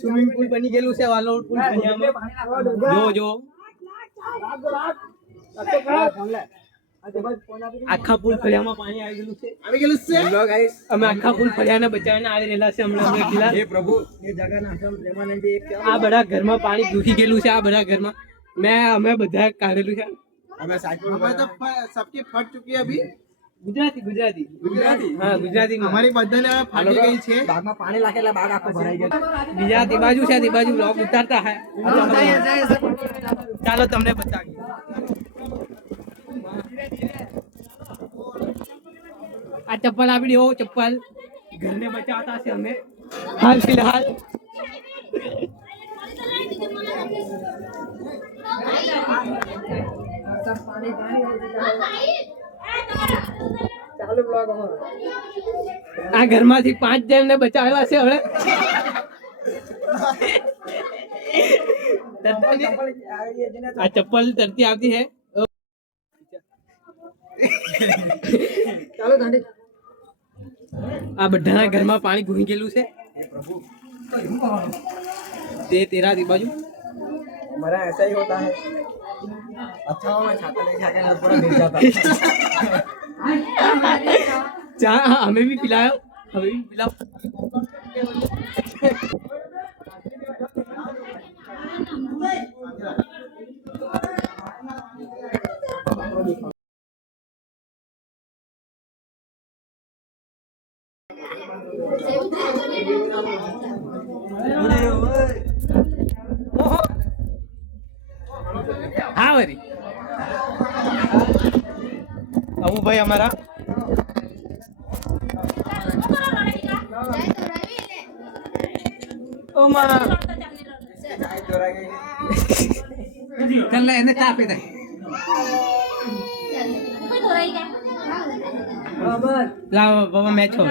Swimming pool બની ગયેલું છે વાલોડ પુલ ફળિયામાં જો આખા પુલ ફળિયામાં પાણી આવી ગયેલું છે ગાઈસ અમે આખા પુલ ફળિયાને બચાવીને આવી રહેલા છે હમણાં હે પ્રભુ એ જગાના હમ પ્રેમાનંદી આ બધા ઘરમાં પાણી ઘૂસી ગયેલું છે આ બધા ઘરમાં અમે બધા કાઢેલું છે અમે તો सबकी फट चुकी है अभी गुजराती हाँ गुजराती हमारी बदन फाटी गई છે બાગમાં પાણી લાખેલા બાગ આખો ભરાઈ ગયો બીજા તે બાજુ છે તે બાજુ લોક ઉતારતા હે ચાલો તમને બતાવીએ આ ચપ્પલ આપણી હો ચપ્પલ ઘરને બચાવતા છે અમે હાલ ફિલહાલ આ ઘરમાંથી 5 જણને બચાવેલા છે હવે આ ચપ્પલ તરતી આવતી है ચાલો ગાંડી આ બધાના ઘરમાં પાણી ઘૂસી ગયેલું છે તે तेरा दी बाजू हमारा ऐसा ही होता है अच्छा मैं छाता लेके आके ना पूरा भीग जाता चाह हमें भी पिलाओ हमें भी पिलाओ हाँ वरी अबू भाई हमारा चल ले इन्हें चापे दे लाओ बाबा मैच हो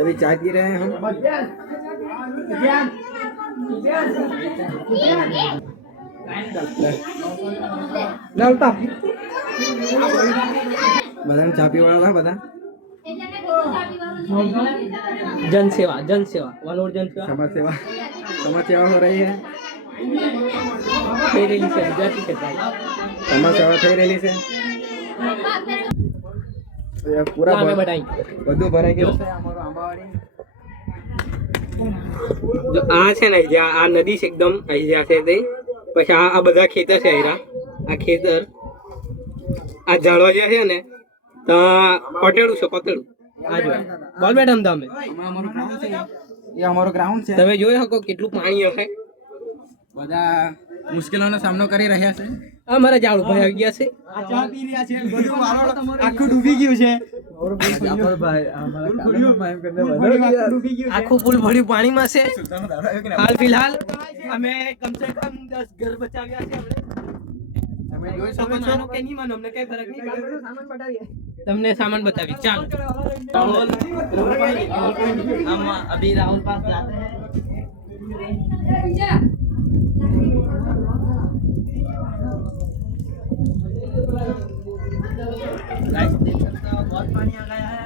अभी चाय पी रहे हैं हम बता चाय पी वाला था बता जन सेवा वालोड जन सेवा समाज सेवा हो रही है થઈ રહેલી છે ગુજરાતી છે સમાજ સેવા થઈ રહેલી છે પૂરા બધું ભરાઈ ગયું છે અમારો આંબાવાડી જો આ છે ને જ્યાં આ નદી છે એકદમ અહીંયા છે તે પછી આ બધા ખેતર છે આ ખેતર આ ઝાડવા જે છે ને ત્યાં પટેડું છે આ જો બોલ બેઠા તમે અમારો ગ્રાઉન્ડ છે એ અમારો ગ્રાઉન્ડ છે તમે જોઈ શકો કેટલું પાણી હશે બધા મુશ્કેલીનો સામનો કરી રહ્યા છે અમારા ઝાડ ઉભા આવી ગયા છે આ ચા પી રહ્યા છે બધું વાળો આખું ડૂબી ગયું છે આખું પુલ ભર્યું પાણીમાં છે હાલ ફિલહાલ અમે કમસે કમ 10 ઘર બચાવ્યા છે તમે જોઈ શકો છો કે નહીં માનો અમને કઈ ફરક નહીં પડે સામાન બતાવીએ તમને સામાન બતાવી ચાલો हम अभी राहुल पास जाते हैं गाइस देख सकते हो बहुत पानी आ गया है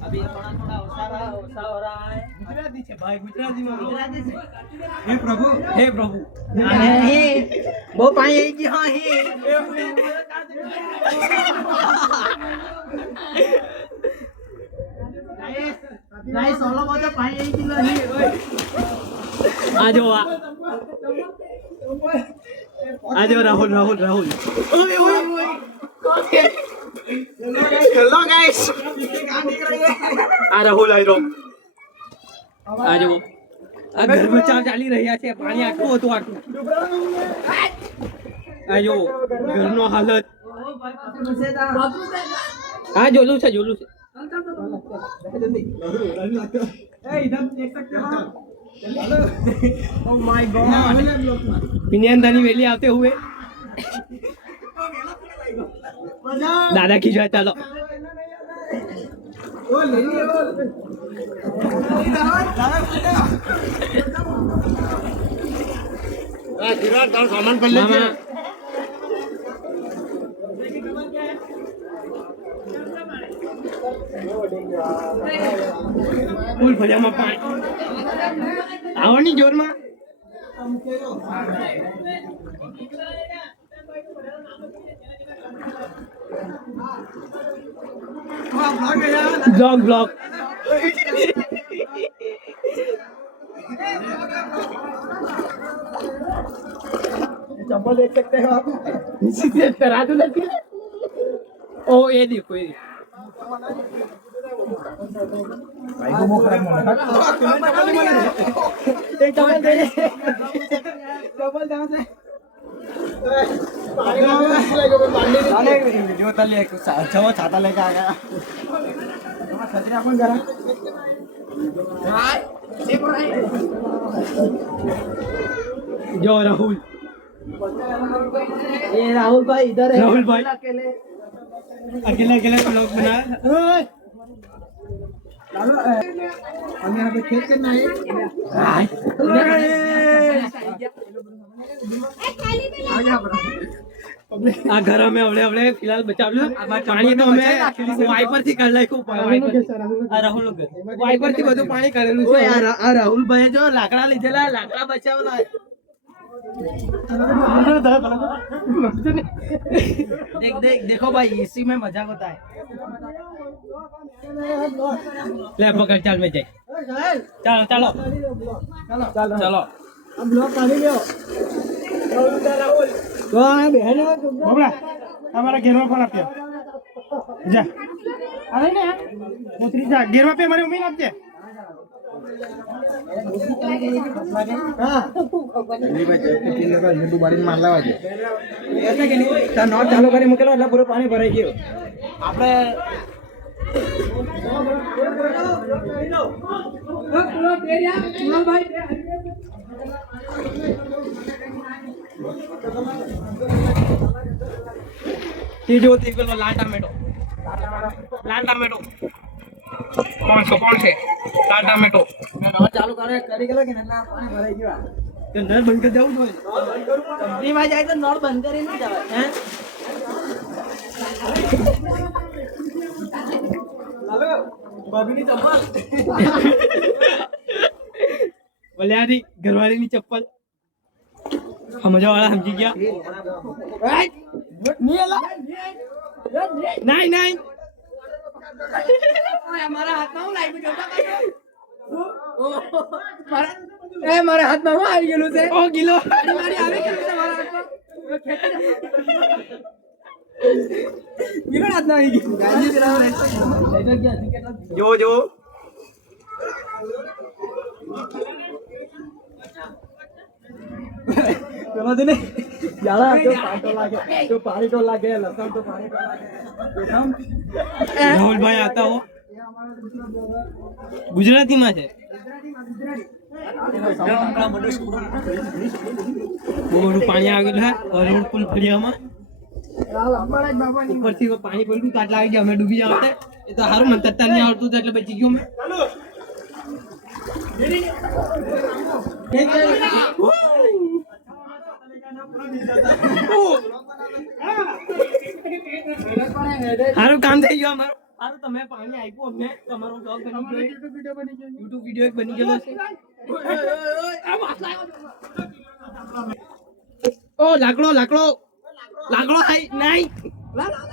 अभी थोड़ा थोड़ा वर्षा हो रहा है गुजराती से भाई गुजराती में गुजराती से हे प्रभु हे वो पानी है कि हां हे गाइस सोलो बहुत पानी है कि नहीं आ जाओ राहुल हेलो गाइस आ राहुल आ जाओ આ ઘર બચાવ ચાલી રહ્યા છે પાણી આટલું હતું આ જો ઘરનો હાલત હા જોલું છે Oh my God! पिनियनदानी वेली आते हुए दादा की जाए चलो સામાન પર લેજે ફૂલ ફળિયામાં પાણી આવો ની જોરમાં બ્લોક चप्पल देख सकते हो आप करा दो लड़के ओ ये देखो ये भाई को मुंह खराब मत एक चप्पल दे चप्पल कहां से वीडियो तले छवा छाता लेके आ गया छतरी अपन करा जो राहुल ये राहुल भाई इधर है राहुल भाई अकेले अकेले ब्लॉग बना हम यहाँ पे खेत करना है આ ઘર અમે હવડે ફિલહાલ બચાવ્યું પાણી તો અમે વાઇપર થી કાઢી નાખ્યું આ રાહુલ વાઇપર થી બધું પાણી કાઢેલું છે આ રાहुल भाई जो लाकड़ा લીધેલા લાકડા બચાવેલા देख देख देखो भाई इसी में मजाक होता है ले पकड़ चल में जाए चलो चलो चलो चलो अब लोग काढी લ્યો કોણ બહેન બોબડા તમારા ઘેરમાં ફોન આપ્યો જા અરે ને ઉતરી જા ઘેરમાં પે મારી ઉમીન આપજે હા એની ભાઈ જેટલી લગા હિન્દુ બારીને માર લાવા છે એટલે કે નહીં તા નોટ ચાલુ કરી મૂકેલો એટલે પૂરું પાણી ભરાઈ ગયું આપણે ये जो थी बोलो लाल टमाटो कौन से लाल टमाटो નોટ ચાલુ કરી ગયો કે ના પાણી ભરાઈ ગયું तो नल बंद कर जाऊं तो કંપનીમાં જાય તો નોટ બંધ કરીને જવાય હે લાલો ભાભીની ચપ્પલ बोले यार घरवाली ની चप्पल समझा वाला समझी क्या નહીં એલા नहीं नहीं મારા હાથમાં હું લાગ્યું જોતા એ મારા હાથમાં હું આવી ગયેલું છે ओ किलो મારી આવી ગયેલું છે મારા હાથમાં બીગડ હાથમાં આવી ગયું जो जो પેલો દિને યાલા તો પાટો લાગે તો પાણી તો લાગે લસણ તો પાણી તો લાગે राहुल भाई आता हो गुजराती में है वो पानी आ गया है और रोड पुल फरिया में ऊपर થી પાણી પડ્યું તો આટલા આવી ગયા અમે ડૂબી જાવ એ તો હારું મને તત્તા નહીં આવડતું તો એટલે બચી ગયો મેં હારું કામ થઈ ગયું અમારું હારું તમે પાણી આપ્યું અમને તમારો બ્લોગ બની ગયો યુટ્યુબ વિડિયો એક બની ગયેલો છે ઓ લાકડો લાકડો લાકડો હાઈ નહીં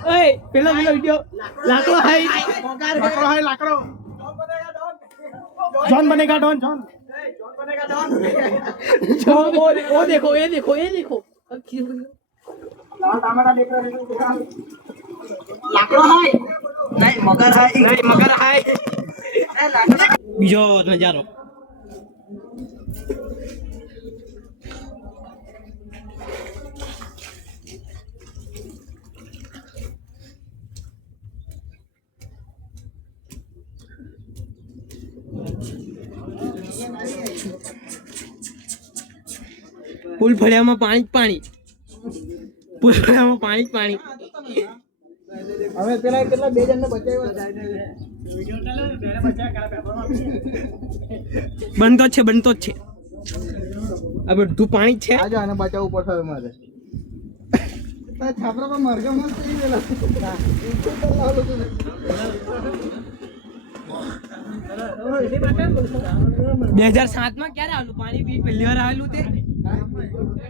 ઓય પેલો વિડિયો લાકડો હાઈ લાકડો હાઈ લાકડો जॉन बनेगा डॉन जॉन बनेगा डॉन वो देखो ये देखो લાલ ટામેટા દેખ રહે લાકડો હાય નહીં મગર હાય બીજો નજારો પુલ ફળિયામાં પાણી જ પાણી પુલ ફળિયામાં પાણી જ પાણી હવે પેલા કેટલા બે જણને બચાવ્યો બનતો જ છે આ બધું પાણી જ છે. આજો આને બચાવવું પડશે હવે મારે. છાપરા પર મરગા મસ્ત કરી દેલા. 2007 માં ક્યારે આવેલું પાણી બી પહેલી વાર આવેલું તે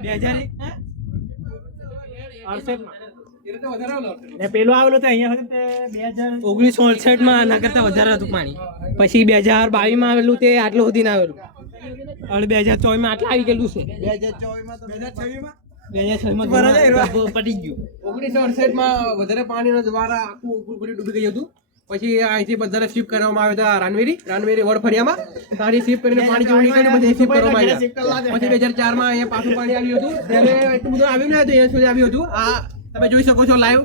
2068 પેલું આવેલું તો અહીંયા તે 1968 માં આના કરતા વધારે હતું પાણી. પછી 2022 માં આવેલું તે આટલું સુધી ના આવેલું. હવે 2024 માં આટલા આવી ગયેલું છે. 2024 માં તો 2026 માં 2006 માં પટી ગયું. 1968 માં વધારે પાણીના દ્વારા આખું ઉપરપટ્ટી ડૂબી ગયું હતું. પછી અહીંથી બધાને શિફ્ટ કરવામાં આવ્યા હતા રાનવેરી વડફળિયામાં. ત્યાંથી શિફ્ટ કરીને પાણી જેવું નીકળ્યું પછી શિફ્ટ કરવામાં આવ્યા. પછી 2004 માં અહીંયા પાછું પાણી આવ્યું હતું. ત્યારે એટલું બધું આવ્યું નહીં હતું, અહીંયા સુધી આવ્યું હતું. આ તમે જોઈ શકો છો લાઈવ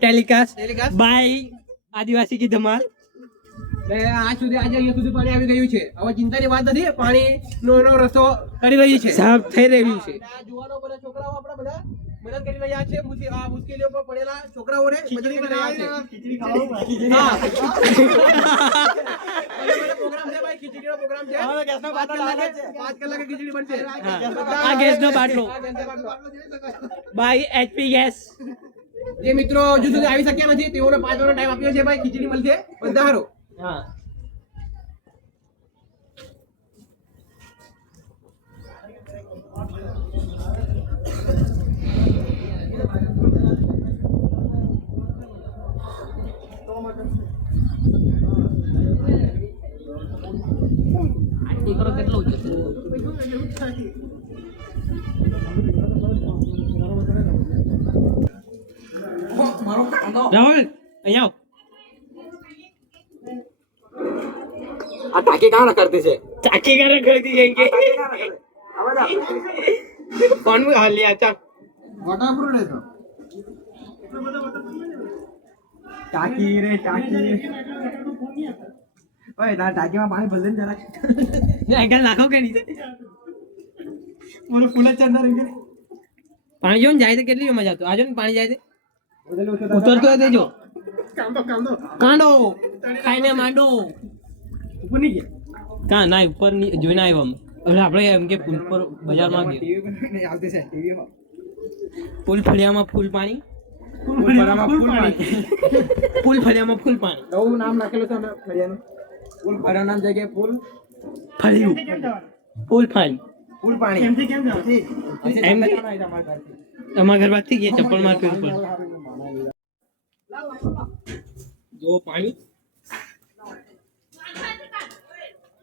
ટેલિકાસ્ટ બાય આદિવાસી કી ધમાલ. આજ સુધી આજે અહીંયા સુધી પાણી આવી ગયું છે. હવે ચિંતાની વાત નથી, પાણીનો એનો રસ્તો કરી રહી છે, સાફ થઈ રહ્યું છે. આ જુવાનો બધા છોકરાઓ આપણા બધા મદદ કરી રહ્યા છે. આ મુશ્કેલીઓ પર પડેલા છોકરાઓને મદદ કરી રહ્યા છે. હા. પ્રોગ્રામ છે ભાઈ, ખીચડીનો પ્રોગ્રામ છે. 5 કલાકે ખીચડી બનશે. આ ગેસનો બાટલો બાય એચપી ગેસ. જે મિત્રો હજુ સુધી આવી શક્યા નથી તેઓને 5 વાનો ટાઈમ આપ્યો છે ભાઈ, ખીચડી મળશે બધા હારો. હા. કેટલું છે? રાહુલ અહીંયા આવ. આ ટાંકી કહાં રખડતી છે? ચાકી કરે ખરીદી જાएंगे कौन में हाल लिया चाक વોટરપ્રૂફ ને તો ટાંકી રે ટાંકી. ઓય ના ટાંકીમાં પાણી ભર દે ને જરાક. આગળ નાખો કે નીચે ઓલો ફૂલ જ ચંદર ઇંગે પાણી જો ને જાય તો કેટલી મજા આવતો. આજો ને પાણી જાય તો ઉતરતો હોય દેજો. કાંડો ખાઈને માંડો ઉપર નહીં ગયા. કાં ના ઉપર જોઈને આવ્યો હવે આપણે એમ કે પુલ પર બજારમાં ગયો. ટીવી પર નહીં આવતી છે ટીવી માં. પુલ ફળિયામાં ફૂલ પાણી. ફૂલ ફળિયામાં ફૂલ પાણી. પુલ ફળિયામાં ફૂલ પાણી. નવું નામ નાખેલું છે અમે ફળિયાનું. ફૂલ ફળિયા નામ જગ્યાએ ફૂલ ફળિયું ફૂલ પાણી. ફૂલ પાણી. એમથી કેમ જાવ છે? એમ અમારા ઘર બાદ થી ગયા ચપ્પલ માર પર જો પાણી.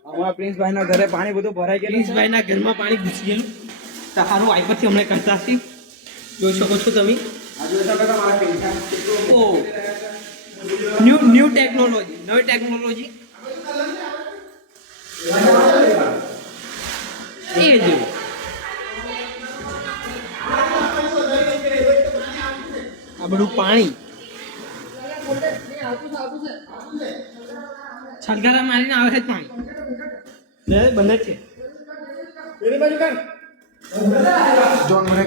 અમારા પ્રિન્સભાઈ ના ઘરે પાણી બધું ભરાઈ ગયેલું છે. પ્રિન્સભાઈ ના ઘરમાં પાણી ઘૂસી ગયેલું. તો સારું વાઇપરથી હમણાં કરતા હશે. જોઈ શકો છો તમે. ઓ ન્યૂ ટેકનોલોજી, નવી ટેકનોલોજી એ જ આ બધું પાણી છલકારા મારીને આવે છે પાણી. બંધ જ છે. જોન મને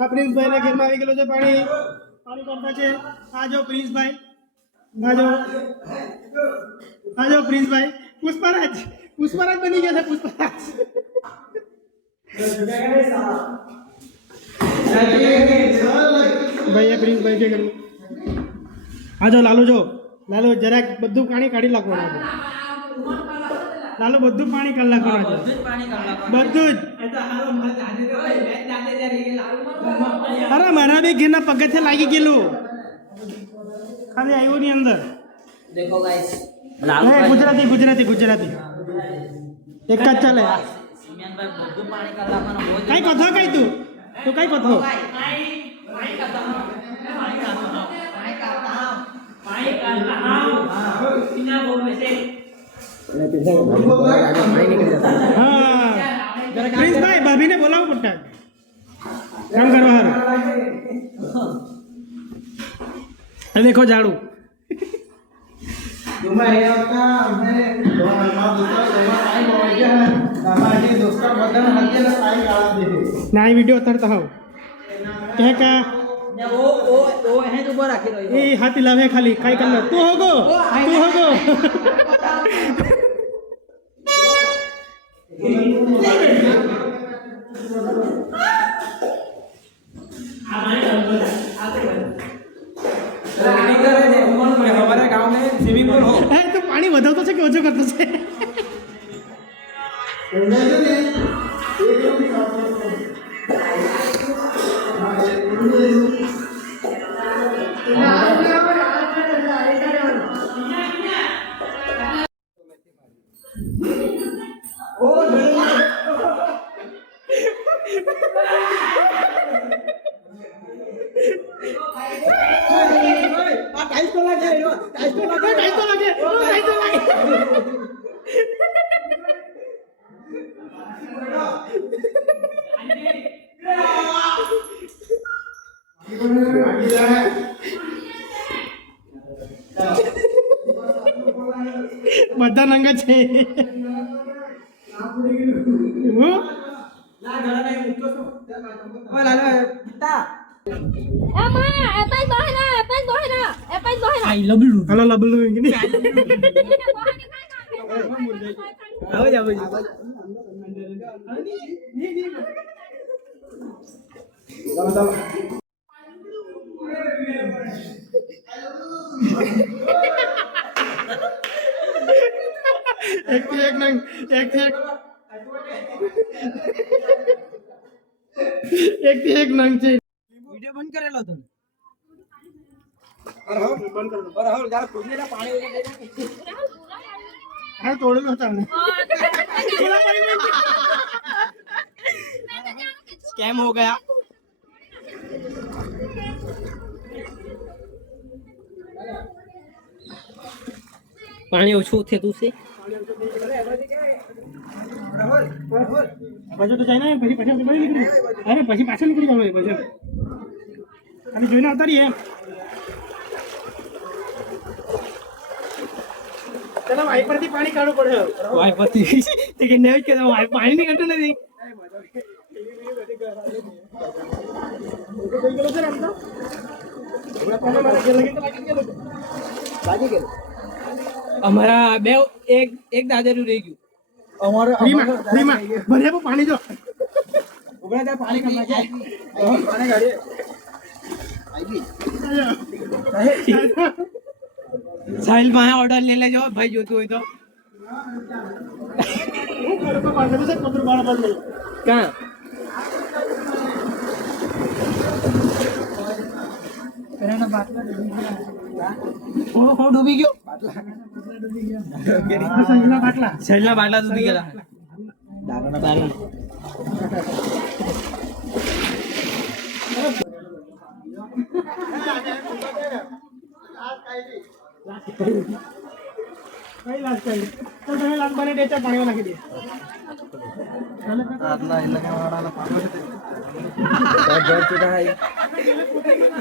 આ પ્રિન્સભાઈ ના ઘરમાં આવી ગયેલું છે પાણી. પાણી કરતા છે. આ જો પ્રિન્સભાઈ, આ જો પ્રિન્સભાઈ. પુષ્પરાજ બની ગયા છે. પુષ્પરાજ ભાઈ એ પ્રિન્સભાઈ કે ઘરનું. આ જો લાલુ જરાક બધું પાણી કાઢી નાખવાનું છે. લાલુ બધું પાણી કાઢી નાખવાનું છે. બધું જ. અરે મારા બી ઘેરના પગથિયે લાગી ગયેલું. ખાલી આવ્યું ની અંદર. ગુજરાતી એક જ ચાલે. કઈ કથો કઈ તું કઈ કથો હા પ્રિન્સભાઈ ભાભીને બોલાવો પડતા કામ કરવા હારું. અને દેખો ઝાડુ ના એ વિડીયો ઉતારતા હોવ કહે કા એ હાથી લાવે ખાલી કાઈ કર તું હોગો પાણી વધારતો છે કે ઓછો કરતો છે? આ ટાઈસ તો લાગે ટાઈસ તો લાગે ટાઈસ તો લાગે, ટાઈસ તો લાગે. બધા નંગા છે. હું? ઓય લાલો ગીતા હાલો લબલું ઈંગની. આવો જ આવો જ. એક થી એક નંગ, એક થી એક, એક થી એક નંગ છે. વિડિયો બંધ કરેલો હતો ને? બંધ કરો. રાહુલ જરા ખુદને પાણી ઓલે દે. હા તોડેલો હતા ને. સ્કેમ હો ગયા. પાણી ઓછું થતું છે. રાહુલ રાહુલ બાજુ તો જાય ને પછી પછી આપણે બળી નીકળી. અરે પછી પાછળ નીકળી જવાનું એ પછી અને જોઈને આવતા રહીએ. ચાલો વાઈપરથી પાણી કાઢવું પડે. વાયપતિ તે કે નહીં કે પાણી ની ઘટના નથી. અમારા બે એક દાદરું રહી ગયું. અમારો ભરીમાં ભર્યા પાણી જો. ઉભરા જા પાણી કમ નાખે. પાણી ગાડી સાહિલ પાસે ઓર્ડર લઈ લેજો ભાઈ જોતું હોય તો. ક્યાં ડૂબી ગયો. સાહિલના બાટલા ડૂબી ગયેલા. દારૂ. કઈ લાસ્ટ કઈ તો તમે લાસ્ટ બને ડેચા પાણીમાં નાખી દે.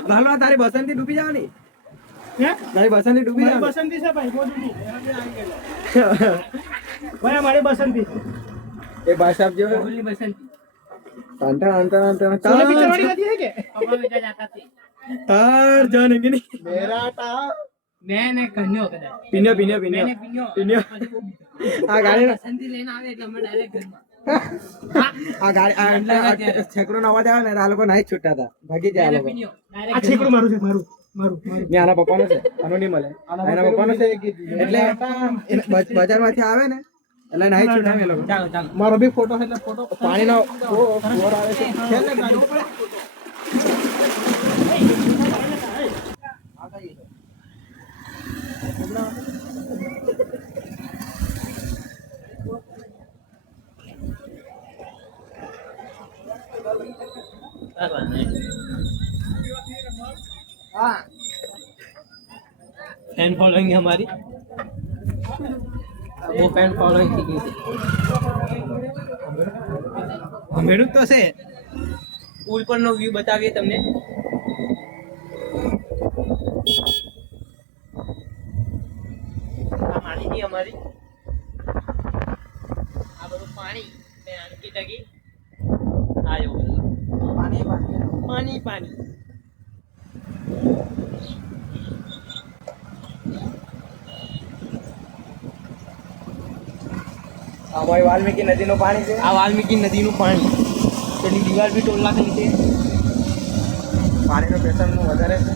લાલો તારી બસંતી ડૂબી જવાની. હે તારી બસંતી ડૂબી મારી જવાની. બસંતી છે ભાઈ, બહુ જૂની. ભાઈ અમારી બસંતી એ ભાઈ સાહેબ જો બોલી બસંતી. અંતર અંતર અંતર સોલે પિક્ચરવાળી નથી હે કે તાર જાન કે નહીં મેરાટા મેં ને કન્યો કદાચ. પિન્યો પિન્યો પિન્યો મેને પિન્યો. પિન્યો આ ગાડી બસંતી લઈને આવે એટલે અમે ડાયરેક્ટ ઘરમાં. આ ગાડી આ છેકડો નો અવાજ આવે ને આ લોકો નાઈ છૂટતા હતા ભાગી જાય આ લોકો પિન્યો. આ છેકડું મારું છે, મારું મારું મારું. ને આના પપ્પાનો છે આનો નહીં મળે આના પપ્પાનો છે એટલે બજારમાંથી આવે ને એટલે નાઈ છૂટાવે એ લોકો ચાલો ચાલો. મારો બી ફોટો છે એટલે ફોટો પાણીનો ફ્લોર આવે છે છેલ્લે ગાડી ઉપર हाँ फैन फॉलोइंग है हमारी, वो फैन फॉलोइंग की गई थी. હમેડું તો છે પુલ પરનો વ્યૂ બતાવીએ તમને. આ માલિકી અમારી, આ બધું પાણી ને આનકી ટકી આ જો પાણી પાણી પાણી. અમારી વાલ્મીકી નદીનું પાણી છે આ વાલ્મીકી નદીનું પાણી, તેની દિવાલ બી ટોલ નાખેલી છે. પાણીનું પ્રેશર વધારે છે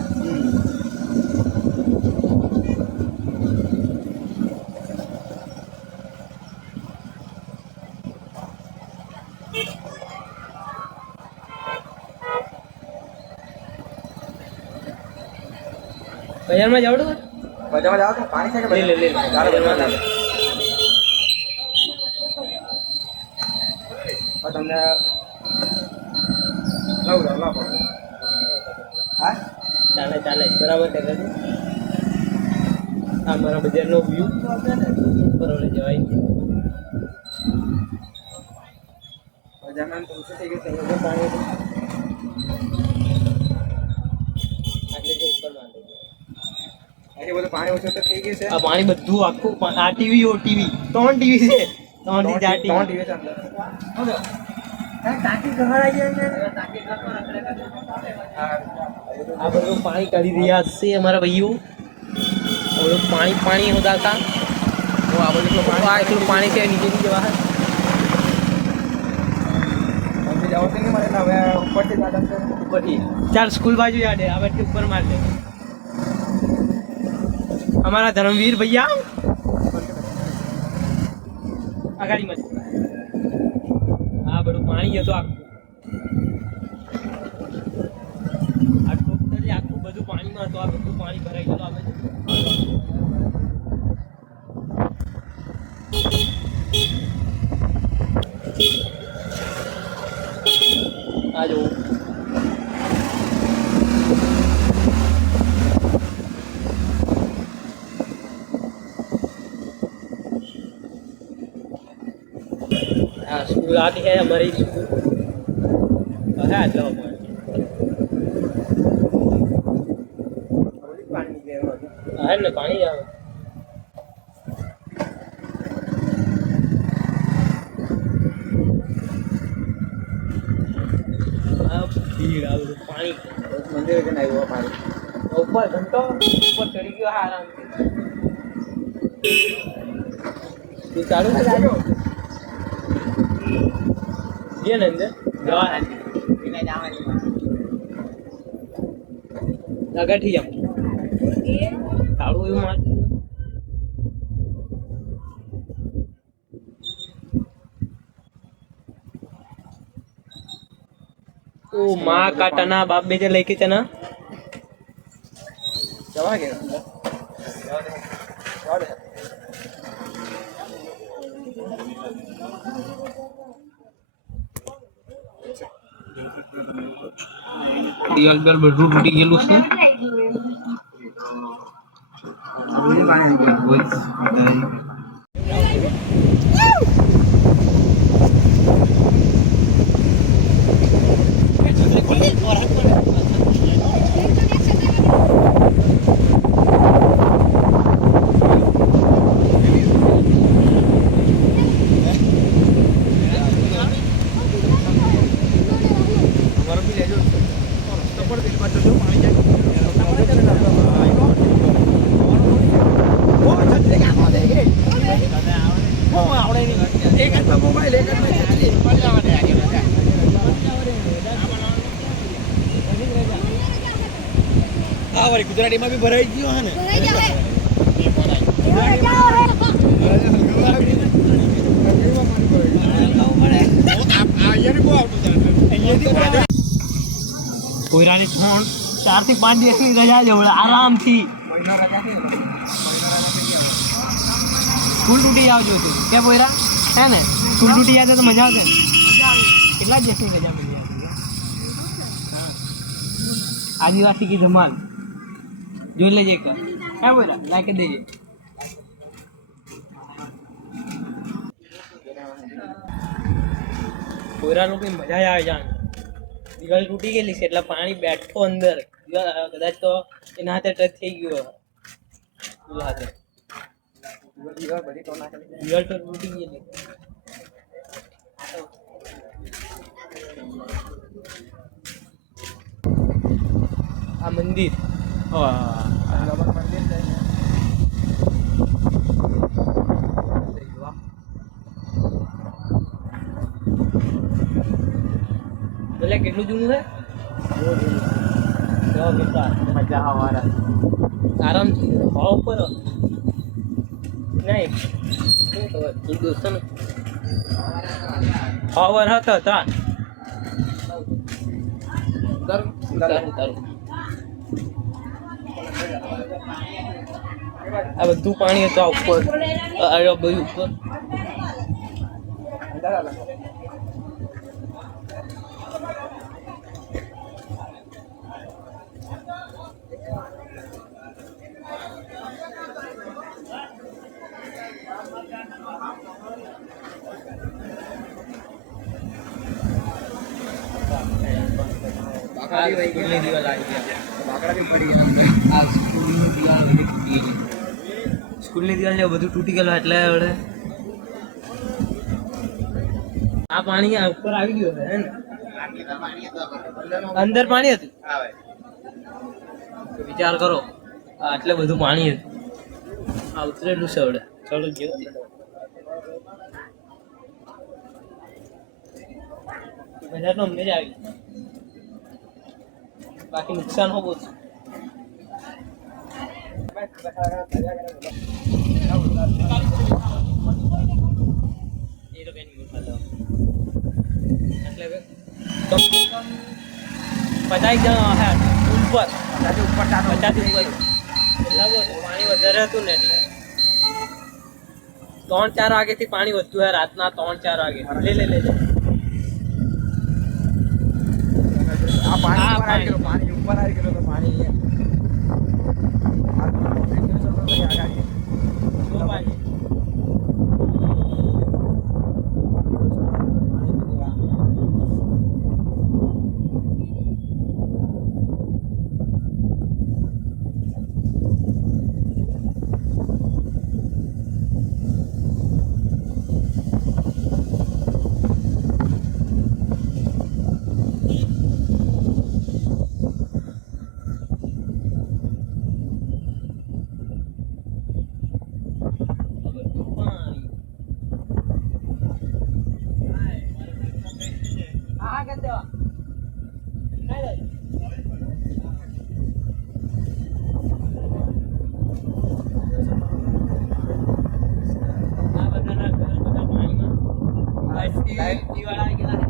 બજારમાં જવડું બજારમાં જાઓ તો પાણી છે કે લે લે ચાલો બજારમાં લે જાઓ. તમને લાવો હા ચાલે ચાલે બરાબર છે કરું આ મારા બજારનો વ્યૂ બરોબર જવાય બજારમાં તો ઓછું થઈ ગયું છે પાણી આટલે જે ઉપર માંડે એટલે બધું પાણી ઓછું તો થઈ ગયું છે. આ પાણી બધું આખું આ ટીવી ઓ ટીવી 3 ટીવી છે 3 થી 4 ત્રણ ટીવી ટીવી છે અંદર. ટાંકી ગહરાઈ જાય ટાંકી આ બધું પાણી કાઢી રહ્યા છે અમારા ભાઈઓ આ બધું પાણી પાણી હોતા હતા તો આ બધું આ એટલું પાણી છે નીચેથી જવા પાણી જાવ તો નહીં મળે ને હવે ઉપરથી દાદા છે ઉપરથી ચાલ સ્કૂલ બાજુ યાદ આ બાજુ ઉપર માર દે અમારા ધર્મવીર ભૈયા આગાડી મત આ બધું પાણી હતું આખું આખું બધું પાણીમાં હતું આ બધું પાણી ભરાઈ ગયું આ બાજુ આ જો स्कूल आती है हमारी स्कूल है आटला है ना पानी આવે આ ભીડ આવે પાણી મંદિર જઈને આવ્યું પાણી ઉપર ઘંટો ઉપર ચડી ગયો આરામથી તું ચાલુ છે ये नंद जवा આગળ થી જાવ તાળું એવું માર ओ माँ का टना बाप बेटे लेके चना જવા કે દિવાલ પર બધું તૂટી ગયેલું છે પાણી આવી ગયું આ વાળી ગુજરાતીમાં બી ભરાઈ ગયો હે ને કોઈરાની ફોન 4 થી 5 દિવસની રજા જવડે આરામથી સ્કૂલ તૂટી આવજો છે કે કોઈરા હે ને સ્કૂલ તૂટી જાય તો મજા આવશે ને કેટલા દિવસની રજા મળી આવશે આદિવાસી કી ધમાલ જોઈ લેજે એક હે કોઈરા લાઈક દેજે કોઈરા લોકો મજા આવે જાણ દિવાલ તૂટી ગયેલી છે એટલે પાણી બેઠો અંદર કદાચ તો એના હાથે ટચ થઈ ગયો હાથે દિવાલ તો તૂટી ગયેલી આ મંદિર ભલે કેટલું જૂનું છે મજા આવવાના આરામથી હવા ઉપર નહીં શું ખબર તું દોસ્તો ને હવાર હતો તાર ઉતારું આ બધું પાણી હતું આ ઉપર, આ બધું ઉપર. સ્કૂલની દિવાલ આવી ગયા. આ સ્કૂલની દિવાલ બધી તૂટી ગઈ. સ્કૂલની દિવાલ ને બધું તૂટી ગયેલું એટલે હવે આ પાણી આ ઉપર આવી ગયું હે ને? અંદર પાણી હતું. વિચાર કરો, આટલે બધું પાણી હતું. આ ઉતરેલું છે હવે. ચલો ગયો બધા તો અમને જ આવી, બાકી નુકસાન હો બહુ છે. એટલે પચાસ જણા હે ઉપર, 50 ઉપર પાણી વધારે હતું ને એટલે 3-4 વાગેથી પાણી વધતું હે. રાતના 3-4 વાગે લે આ પાણી ઉપર આવી ગયેલું તો પાણી લાઈટ વાળા આવી ગયા.